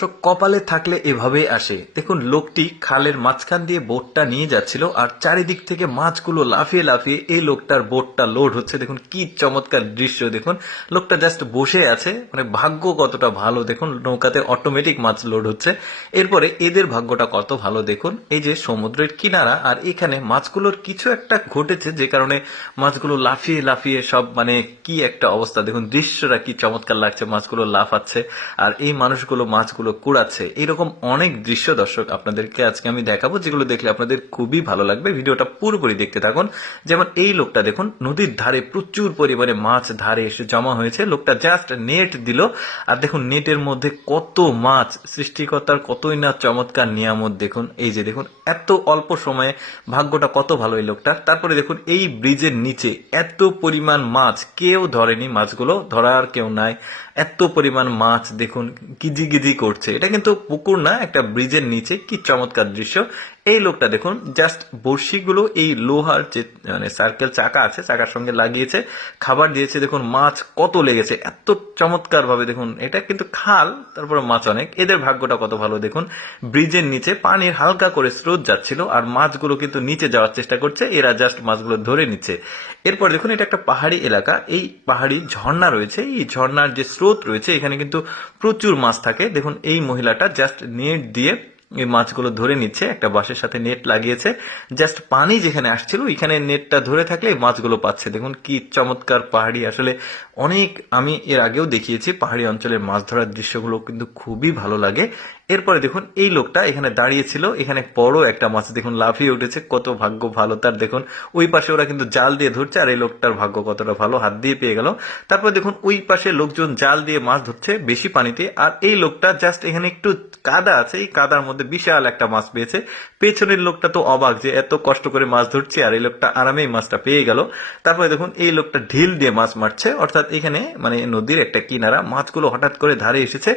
তো কপালে থাকলে এভাবেই আসে। দেখুন, লোকটি খালের মাঝখান দিয়ে বোটটা নিয়ে যাচ্ছিল আর চারিদিক থেকে মাছগুলো লাফিয়ে লাফিয়ে এই লোকটার বোটটা লোড হচ্ছে। দেখুন কি চমৎকার দৃশ্য। দেখুন, লোকটা জাস্ট বসে আছে, মানে ভাগ্য কতটা ভালো। দেখুন, নৌকাতে অটোমেটিক মাছ লোড হচ্ছে। এরপরে এদের ভাগ্যটা কত ভালো। দেখুন, এই যে সমুদ্রের কিনারা, আর এখানে মাছগুলোর কিছু একটা ঘটেছে যে কারণে মাছগুলো লাফিয়ে লাফিয়ে সব, মানে কি একটা অবস্থা। দেখুন দৃশ্যটা কি চমৎকার লাগছে, মাছগুলো লাফাচ্ছে আর এই মানুষগুলো মাছগুলো কুড়াচ্ছে। এইরকম অনেক দৃশ্য দর্শক আপনাদেরকে আজকে আমি দেখাবো, যেগুলো দেখলে আপনাদের খুবই ভালো লাগবে। ভিডিওটা পুরোপুরি দেখতে থাকুন। যেমন এই লোকটা দেখুন, নদীর ধারে প্রচুর পরিমাণে মাছ ধারে এসে জমা হয়েছে। লোকটা জাস্ট নেট দিল আর দেখুন নেটের মধ্যে কত মাছ। সৃষ্টিকর্তার কতই না চমৎকার নিয়ামত। দেখুন এই যে দেখুন, এত অল্প সময়ে ভাগ্যটা কত ভালো এই লোকটার। তারপরে দেখুন এই ব্রিজের নিচে এত পরিমাণ মাছ, কেউ ধরেনি, মাছগুলো ধরার কেউ নাই। এত পরিমাণ মাছ দেখুন গিজি গিজি করছে। এটা কিন্তু পুকুর না, একটা ব্রিজের নিচে। কি চমৎকার দৃশ্য। এই লোকটা দেখুন জাস্ট বড়শিগুলো এই লোহার যে মানে সার্কেল চাকা আছে, চাকার সঙ্গে লাগিয়েছে, খাবার দিয়েছে। দেখুন মাছ কত লেগেছে এত চমৎকার ভাবে। দেখুন এটা কিন্তু খাল, তারপরে মাছ অনেক। এদের ভাগ্যটা কত ভালো। দেখুন ব্রিজের নিচে পানির হালকা করে স্রোত যাচ্ছিল আর মাছগুলো কিন্তু নিচে যাওয়ার চেষ্টা করছে, এরা জাস্ট মাছগুলো ধরে নিচ্ছে। এরপর দেখুন এটা একটা পাহাড়ি এলাকা, এই পাহাড়ি ঝর্ণা রয়েছে। এই ঝর্ণার যে স্রোত রয়েছে এখানে কিন্তু প্রচুর মাছ থাকে। দেখুন এই মহিলাটা জাস্ট নেট দিয়ে এই মাছগুলো ধরে নিচ্ছে, একটা বাঁশের সাথে নেট লাগিয়েছে। জাস্ট পানি যেখানে আসছিল এখানে নেটটা ধরে থাকলে মাছগুলো পাচ্ছে। দেখুন কি চমৎকার পাহাড়ি। আসলে অনেক, আমি এর আগেও দেখিয়েছি পাহাড়ি অঞ্চলের মাছ ধরার দৃশ্যগুলো কিন্তু খুবই ভালো লাগে। এরপরে দেখুন এই লোকটা এখানে দাঁড়িয়েছিল, এখানে বড় একটা মাছ দেখুন লাফিয়ে উঠেছে। কত ভাগ্য ভালো তার। দেখুন ওই পাশে ওরা কিন্তু জাল দিয়ে ধরছে আর এই লোকটার ভাগ্য কতটা ভালো, হাত দিয়ে পেয়ে গেল। তারপর দেখুন ওই পাশে লোকজন জাল দিয়ে মাছ ধরছে বেশি পানিতে, আর এই লোকটা জাস্ট এখানে একটু কাদা আছে, এই কাদার মধ্যে বিশাল একটা মাছ পেয়েছে। পেছনের লোকটা তো অবাক যে এত কষ্ট করে মাছ ধরছে আর এই লোকটা আরামেই মাছটা পেয়ে গেল। তারপরে দেখুন এই লোকটা ঢিল দিয়ে মাছ মারছে, অর্থাৎ এখানে মানে নদীর একটা কিনারা, মাছগুলো হঠাৎ করে ধারে এসেছে।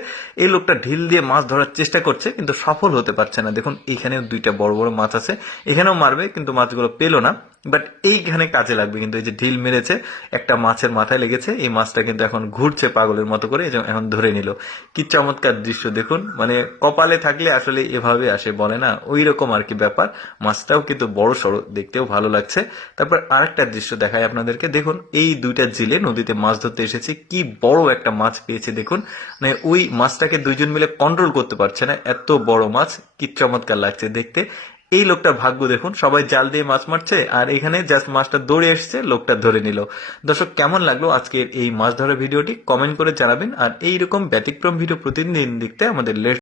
এই লোকটা ঢিল দিয়ে মাছ ধরার চেষ্টা করছে কিন্তু সফল হতে পারছে না। দেখুন এইখানে দুইটা বড় বড় মাছ আছে, এখানেও মারবে কিন্তু মাছগুলো পেলো না। বাট এইখানে কাজে লাগবে কিন্তু। এই যে ঢিল মেরেছে, একটা মাছের মাথায় লেগেছে, এই মাছটা কিন্তু এখন ঘুরছে পাগলের মতো করে, এখন ধরে নিল। কি চমৎকার দৃশ্য। দেখুন মানে কপালে থাকলে আসলে এভাবে আসে বলে না, ওই রকম আর কি ব্যাপার। মাছটাও কিন্তু বড় সড়ো, দেখতেও ভালো লাগছে। তারপর আরেকটা দৃশ্য দেখায় আপনাদেরকে। দেখুন এই দুইটা জেলে নদীতে মাছ ধরতে এসেছে, কি বড় একটা মাছ পেয়েছে। দেখুন মানে ওই মাছটাকে দুইজন মিলে কন্ট্রোল করতে পারছে না, এত বড় মাছ। কি চমৎকার লাগছে দেখতে। এই লোকটার ভাগ্য দেখুন, সবাই জাল দিয়ে মাছ মারছে আর এখানে জাস্ট মাছটা দৌড়ে এসছে, লোকটা ধরে নিল। দর্শক কেমন লাগলো আজকের এই মাছ ধরা ভিডিওটি কমেন্ট করে জানাবেন। আর এইরকম ব্যতিক্রম ভিডিও প্রতিদিন দেখতে আমাদের